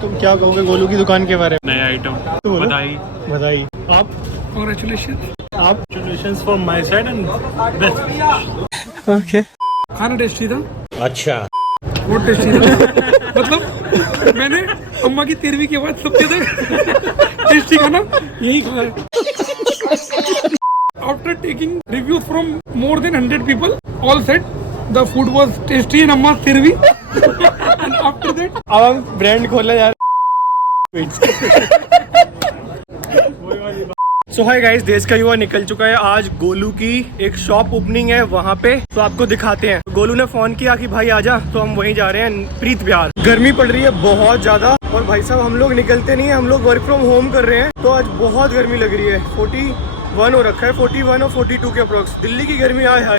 तुम क्या कहोगे गोलू की दुकान के बारे में? नया आइटम। बधाई। बधाई। आप? Congratulations. आप? Congratulations from my side and best. Okay. खाना टेस्टी था, अच्छा। बहुत टेस्टी था। मतलब मैंने अम्मा की 13वीं के बाद सबसे ज्यादा टेस्टी खाना यही खाया है। After taking reviews from more than 100 people, all said the food was tasty in Amma's 13वीं. And after that, अब हम ब्रांड खोलने जा रहे सो हाय गाइस, देश का युवा निकल चुका है। आज गोलू की एक शॉप ओपनिंग है वहाँ पे, तो आपको दिखाते हैं। गोलू ने फोन किया कि भाई आजा, तो हम वहीं जा रहे हैं प्रीत विहार। गर्मी पड़ रही है बहुत ज्यादा, और भाई साहब हम लोग निकलते नहीं है, हम लोग वर्क फ्रॉम होम कर रहे हैं, तो आज बहुत गर्मी लग रही है। 41 हो रखा है, 41 और 42 के अप्रोक्स। दिल्ली की गर्मी आए हाय।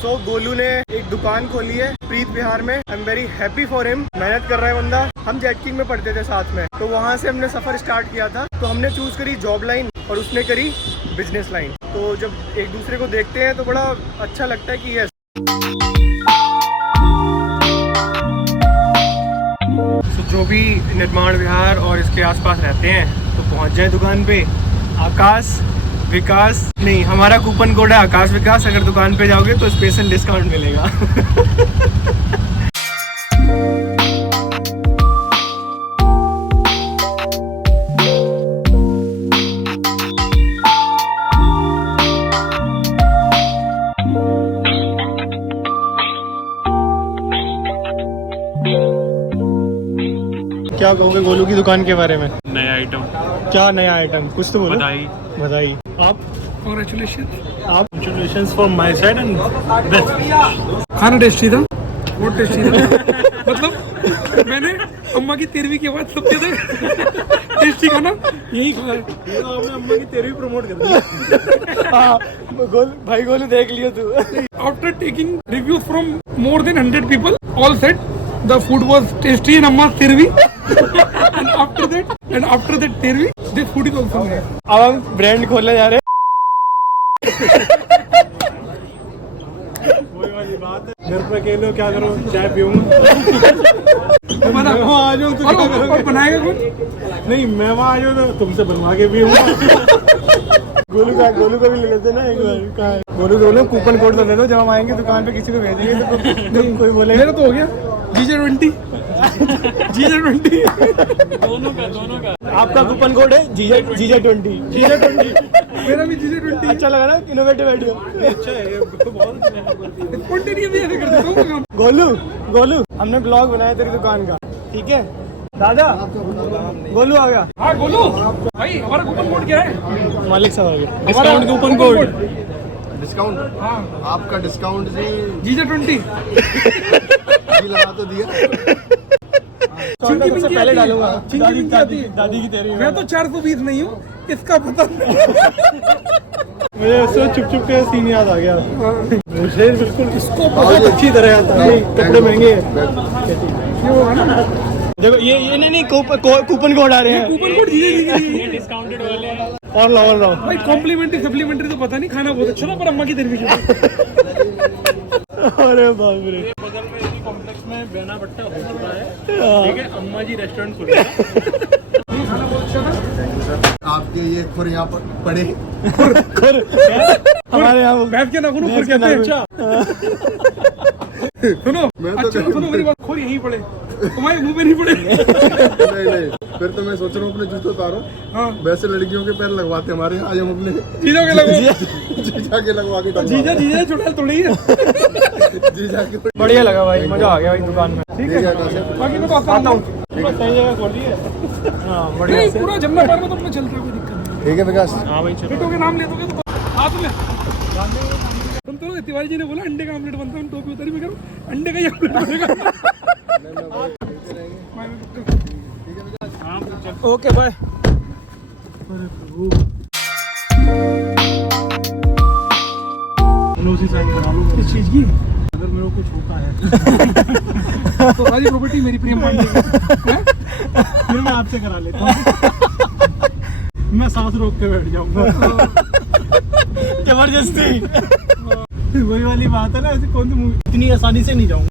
सो गोलू ने एक दुकान खोली है प्रीत विहार में। I am very happy for him. मेहनत कर रहा है बंदा। हम जेट किंग में पढ़ते थे साथ में, तो वहाँ से हमने सफर स्टार्ट किया था। तो हमने चूज करी जॉब लाइन और उसने करी बिजनेस लाइन। तो जब एक दूसरे को देखते हैं तो बड़ा अच्छा लगता है कि यस। तो जो भी निर्माण विहार और इसके आसपास रहते हैं तो पहुँच जाए दुकान पे। आकाश विकास नहीं, हमारा कूपन कोड है आकाश विकास। अगर दुकान पे जाओगे तो स्पेशल डिस्काउंट मिलेगा। क्या कहोगे गोलू की दुकान के बारे में? नया आइटम। क्या नया आइटम? कुछ तो बोलो। बधाई। बधाई। आप? congratulations. आप? Congratulations from my side and best. खाना टेस्टी था, बहुत टेस्टी था। मतलब मैंने अम्मा की 13वीं के बाद सबसे ज्यादा टेस्टी खाना यही खाया है। आपने अम्मा की 13वीं प्रमोट कर दी। हाँ, भाई गोलू देख लियो तू। After taking reviews from more than 100 people, all said the food was tasty in Amma's 13वीं. And after that 13वीं, this food is also nice. अब हम ब्रांड खोलने जा रहे हैं। वही वाली बात है, घर पे अकेले हो क्या करो, चाय पीऊंगा। बना आ जाऊँ तो क्या करोगे? और बनाएगा कौन? नहीं, मैं वहाँ आ जाऊँ तो तुमसे बनवा के पीऊंगा। गोलू का भी ले लेते ना एक बार। गोलू को बोलो कूपन कोड तो दे दो, जब हम आएंगे दुकान पे किसी को भेजेंगे तो कोई बोले। मेरा तो हो गया जीजे 20। दोनों का। आपका कूपन कोड है जीजे 20। मेरा भी जीजे 20। अच्छा लगा ना, इनोवेटिव आइडिया। अच्छा है ये, बहुत स्पॉन्टेनियस ऐसे कर देता हूँ काम। गोलू हमने ब्लॉग बनाया तेरी दुकान का, ठीक है दादा? गोलू आ गया। हाँ बोलो भाई, हमारा कूपन कोड क्या है? मालिक साहब आ गए। Discount coupon code. डिस्काउंट? हाँ, आपका डिस्काउंट जी जीजे 20। लगा तो दिया। सबसे पहले डालूंगा दादी की तेरी। मैं तो 420 नहीं हूँ, इसका पता। मुझे उससे चुप के सीन याद आ गया। मुझे बिल्कुल इसको बहुत अच्छी तरह आता है। कपड़े महंगे हैं। देखो ये नहीं कूपन कोड आ रहे हैं। कूपन कोड जीजे डिस्काउंटेड वाले हैं। और लाओ भाई, कॉम्प्लीमेंट्री सप्लीमेंट्री तो पता नहीं, खाना बहुत अच्छा था पर अम्मा की 13वीं अरे बाप रे। बगल में इसी कॉम्प्लेक्स में बेना भट्टा हो चुका है, ठीक है। अम्मा जी रेस्टोरेंट खुलेगा। खाना बहुत अच्छा था। आपके ये खुर यहाँ पर पड़े। हमारे यहाँ बैठ के ना सुनो, खुर कहते हैं। सुनो, मैं तो अच्छा सुनो मेरी बात, खुर यहीं पड़े, तुम्हारे मुंह पे नहीं पड़े। नहीं, फिर तो मैं सोच रहा हूँ अपने जूते उतारो। हाँ, वैसे लड़कियों के पैर लगवाते हमारे यहाँ, आज हम अपने जीजा के लगो। जीजा के लगवा के जीजा चुड़ैल थोड़ी है। जीजा के। बढ़िया लगा भाई, मजा आ गया भाई दुकान में। ठीक है, बाकी मैं तो आता हूँ। सही जगह खोल दी है। हाँ बढ़िया। नहीं, पूरा जमुना पार में तो अपना चलता है, कोई दिक्कत नहीं। ठीक है विकास। हाँ भाई चलो। बेटो के नाम ले दोगे तो हाथ में तुम तो। तिवारी जी ने बोला अंडे का ऑमलेट बनता है, टोपी उतारी, मैं करूँ अंडे का ही ऑमलेट बनेगा। Okay bye. उसी साइन करा लो किस चीज की? अगर मेरे को कुछ होता है तो सारी प्रॉपर्टी मेरी, प्रेम पांडे की। फिर मैं आपसे करा लेता हूँ। मैं सांस रोक के बैठ जाऊंगा। जबरदस्ती। वही वाली बात है ना, ऐसे कौन सी मूवी, इतनी आसानी से नहीं जाऊंगा।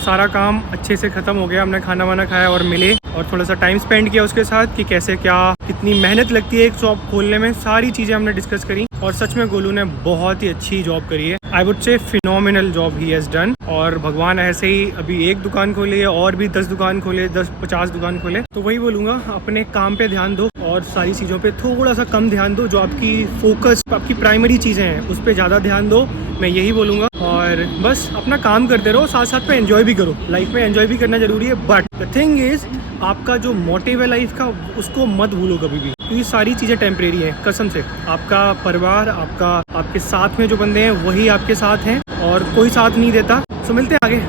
सारा काम अच्छे से ख़त्म हो गया, हमने खाना वाना खाया और मिले और थोड़ा सा टाइम स्पेंड किया उसके साथ कि कैसे क्या कितनी मेहनत लगती है एक शॉप खोलने में, सारी चीज़ें हमने डिस्कस करी। और सच में गोलू ने बहुत ही अच्छी जॉब करी है, I would say phenomenal job he has done. और भगवान ऐसे ही अभी एक दुकान खोले और भी 10 दुकान खोले, 10-50 दुकान खोले। तो वही बोलूँगा, अपने काम पे ध्यान दो और सारी चीज़ों पे थोड़ा सा कम ध्यान दो, जो आपकी फोकस आपकी प्राइमरी चीज़ें हैं उस पर ज़्यादा ध्यान दो, मैं यही बोलूँगा। और बस अपना काम करते रहो, साथ साथ में एंजॉय भी करो, लाइफ में एंजॉय भी करना ज़रूरी है। बट द थिंग इज़, आपका जो मोटिव है लाइफ का उसको मत भूलो कभी भी, क्योंकि सारी चीज़ें टेम्परेरी हैं। कसम से आपका परिवार, आपके साथ में जो बंदे हैं वही आपके साथ हैं और कोई साथ नहीं देता। सो मिलते हैं आगे।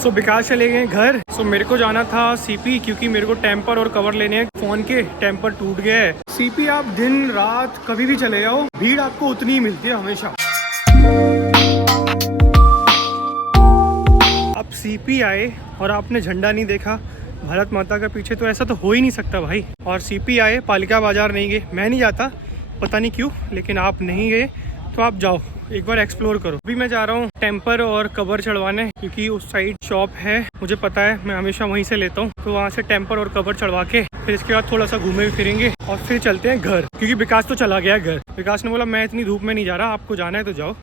सो विकास चले गए घर। सो मेरे को जाना था सीपी, क्योंकि मेरे को टेम्पर और कवर लेने हैं फ़ोन के, टेम्पर टूट गया है। सीपी आप दिन रात कभी भी चले जाओ, भीड़ आपको उतनी ही मिलती है हमेशा। अब सीपी आए और आपने झंडा नहीं देखा भारत माता का पीछे, तो ऐसा तो हो ही नहीं सकता भाई। और सीपी आए, पालिका बाजार नहीं गए, मैं नहीं जाता, पता नहीं क्यों, लेकिन आप नहीं गए तो आप जाओ, एक बार एक्सप्लोर करो। अभी मैं जा रहा हूँ टेम्पर और कवर चढ़वाने, क्योंकि उस साइड शॉप है, मुझे पता है, मैं हमेशा वहीं से लेता हूँ। तो वहाँ से टेम्पर और कवर चढ़वा के फिर इसके बाद थोड़ा सा घूमे फिरेंगे और फिर चलते हैं घर, क्योंकि विकास तो चला गया घर। विकास ने बोला मैं इतनी धूप में नहीं जा रहा, आपको जाना है तो जाओ।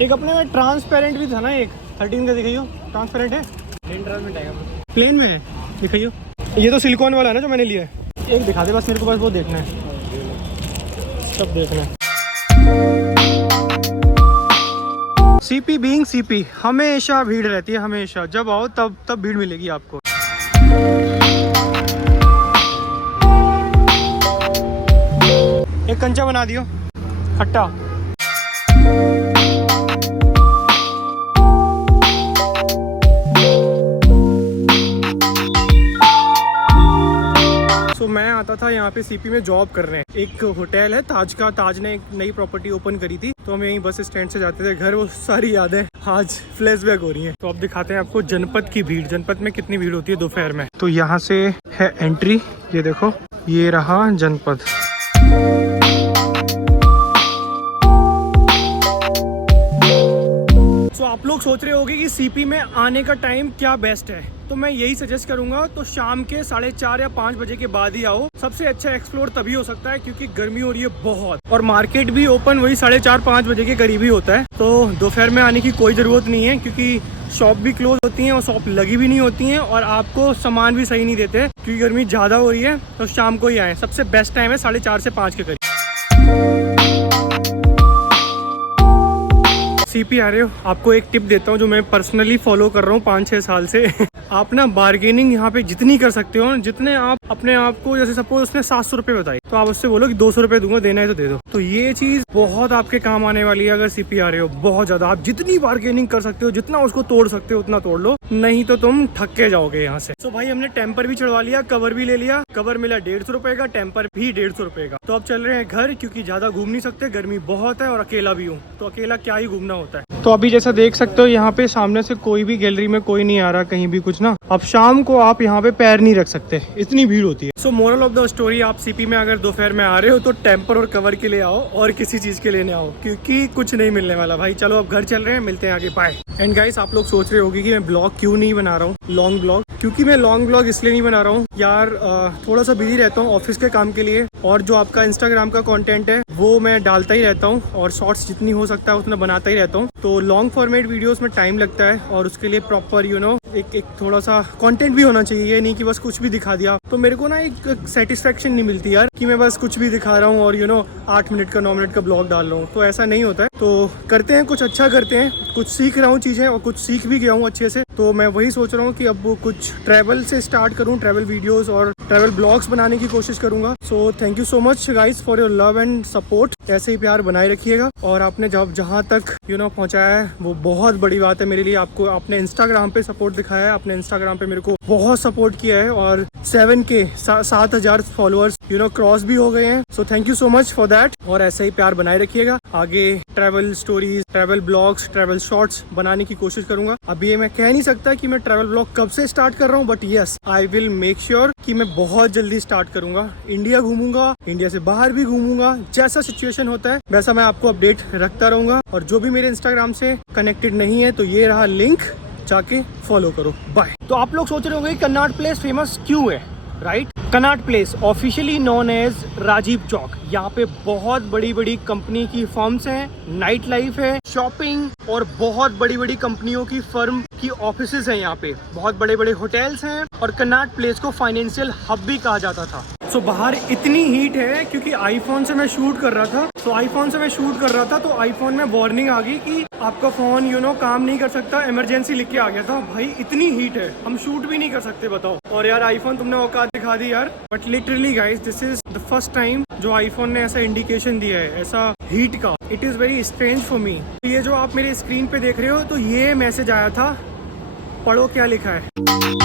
एक अपने में ट्रांसपेरेंट भी था ना, एक 13 का दिखाइयो, ट्रांसपेरेंट है, प्लेन में है, दिखाइयो। ये तो सिलिकॉन वाला है ना जो मैंने लिया है, एक दिखा दे बस, मेरे को बस वो देखना है, सब देखना है। सीपी बीइंग सीपी, हमेशा भीड़ रहती है, हमेशा जब आओ तब भीड़ मिलेगी आपको। एक कंचा बना दियो खट्टा। तो मैं आता था यहाँ पे सीपी में जॉब करने, एक होटल है ताज का, ताज ने एक नई प्रॉपर्टी ओपन करी थी, तो हम यहीं बस स्टैंड से जाते थे घर। वो सारी यादें आज फ्लैशबैक हो रही हैं। तो अब दिखाते हैं आपको जनपद की भीड़, जनपद में कितनी भीड़ होती है दोपहर में। तो यहाँ से है एंट्री, ये देखो, ये रहा जनपद। तो आप लोग सोच रहे होंगे कि सीपी में आने का टाइम क्या बेस्ट है, तो मैं यही सजेस्ट करूंगा, तो शाम के 4:30 या 5 बजे के बाद ही आओ। सबसे अच्छा एक्सप्लोर तभी हो सकता है क्योंकि गर्मी हो रही है बहुत, और मार्केट भी ओपन वही 4:30-5 बजे के करीब ही होता है। तो दोपहर में आने की कोई ज़रूरत नहीं है, क्योंकि शॉप भी क्लोज होती हैं और शॉप लगी भी नहीं होती हैं, और आपको सामान भी सही नहीं देते क्योंकि गर्मी ज़्यादा हो रही है। तो शाम को ही आए, सबसे बेस्ट टाइम है 4:30 से 5 के करीब। सीपी आ रहे हो, आपको एक टिप देता हूँ जो मैं पर्सनली फॉलो कर रहा हूँ 5-6 साल से। आप ना बार्गेनिंग यहाँ पे जितनी कर सकते हो, जितने आप अपने आप को, जैसे सपोज उसने 700 रुपये बताई, तो आप उससे बोलो कि 200 रुपये दूंगा, देना है तो दे दो। तो ये चीज़ बहुत आपके काम आने वाली है अगर सीपी आ रहे हो, बहुत ज़्यादा। आप जितनी बार्गेनिंग कर सकते हो, जितना उसको तोड़ सकते हो उतना तोड़ लो, नहीं तो तुम थक के जाओगे यहाँ से। तो भाई हमने टेम्पर भी चढ़वा लिया, कवर भी ले लिया। कवर मिला 150 रुपये का, टेम्पर भी 150 रुपये का। तो अब चल रहे हैं घर, क्योंकि ज़्यादा घूम नहीं सकते, गर्मी बहुत है और अकेला भी हूँ, तो अकेला क्या ही घूमना होता है। तो अभी जैसा देख सकते हो यहाँ पे सामने से कोई भी गैलरी में कोई नहीं आ रहा, कहीं भी कुछ ना। अब शाम को आप यहाँ पे पैर नहीं रख सकते, इतनी भीड़ होती है। सो मोरल ऑफ द स्टोरी, आप सीपी में अगर दोपहर में आ रहे हो तो टेम्पर और कवर के लिए आओ, और किसी चीज़ के लेने आओ, क्योंकि कुछ नहीं मिलने वाला भाई। चलो अब घर चल रहे हैं, मिलते हैं आगे, बाय। एंड गाइस, आप लोग सोच रहे होंगे कि मैं ब्लॉग क्यों नहीं बना रहा हूँ, लॉन्ग ब्लॉग। क्योंकि मैं लॉन्ग ब्लॉग इसलिए नहीं बना रहा हूँ यार, थोड़ा सा बिजी रहता हूँ ऑफिस के काम के लिए, और जो आपका इंस्टाग्राम का कंटेंट है वो मैं डालता ही रहता हूँ, और शॉर्ट्स जितनी हो सकता है उतना बनाता ही रहता हूँ। तो लॉन्ग फॉर्मेट वीडियोस में टाइम लगता है, और उसके लिए प्रॉपर एक थोड़ा सा कंटेंट भी होना चाहिए, ये नहीं कि बस कुछ भी दिखा दिया। तो मेरे को ना एक सेटिस्फेक्शन नहीं मिलती यार कि मैं बस कुछ भी दिखा रहा हूँ और 8 मिनट का 9 मिनट का ब्लॉग डाल रहा हूँ, तो ऐसा नहीं होता है। तो करते हैं कुछ अच्छा, करते हैं कुछ, सीख रहा हूँ चीज़ें और कुछ सीख भी गया हूँ अच्छे से। तो मैं वही सोच रहा हूँ कि अब वो कुछ ट्रैवल से स्टार्ट करूँ, ट्रैवल वीडियोस और ट्रैवल ब्लॉग्स बनाने की कोशिश करूँगा। So thank you so much guys for your love and support, ऐसे ही प्यार बनाए रखिएगा। और आपने जहाँ तक पहुँचाया है वो बहुत बड़ी बात है मेरे लिए। आपको आपने इंस्टाग्राम पे सपोर्ट दिखाया है, आपने इंस्टाग्राम पे मेरे को बहुत सपोर्ट किया है, और 7,000 फॉलोअर्स क्रॉस भी हो गए हैं। So thank you so much for that, और ऐसे ही प्यार बनाए रखिएगा। आगे travel stories, travel blogs, travel shorts बनाने की कोशिश करूंगा। अभी ये मैं कह नहीं सकता कि मैं ट्रैवल ब्लॉग कब से स्टार्ट कर रहा हूँ, but yes I will make sure कि मैं बहुत जल्दी स्टार्ट करूंगा। इंडिया घूमूंगा, इंडिया से बाहर भी घूमूंगा, जैसा सिचुएशन होता है वैसा मैं आपको अपडेट रखता रहूंगा। और जो भी मेरे इंस्टाग्राम से कनेक्टेड नहीं है तो ये रहा लिंक, जाके फॉलो करो। बाय। तो आप लोग सोच रहे होंगे कन्नाट प्लेस फेमस क्यों है, right? Connaught place officially known as Rajiv Chowk. यहाँ पे बहुत बड़ी बड़ी कंपनी की फर्म्स हैं, नाइट लाइफ है, शॉपिंग और बहुत बड़ी बड़ी कंपनियों की फर्म की ऑफिसेज हैं। यहाँ पे बहुत बड़े बड़े होटल्स हैं और कन्नाट प्लेस को फाइनेंशियल हब भी कहा जाता था। सो बाहर इतनी हीट है क्योंकि आईफोन से मैं शूट कर रहा था। तो आईफोन में वार्निंग आ गई कि आपका फोन काम नहीं कर सकता, इमरजेंसी लिख के आ गया था। भाई इतनी हीट है, हम शूट भी नहीं कर सकते, बताओ। और यार आईफोन तुमने औकात दिखा दी यार। But literally guys this is the first time जो आईफोन ने ऐसा इंडिकेशन दिया है, ऐसा हीट का। It is very strange for me. ये जो आप मेरे स्क्रीन पे देख रहे हो, तो ये मैसेज आया था, पढ़ो क्या लिखा है।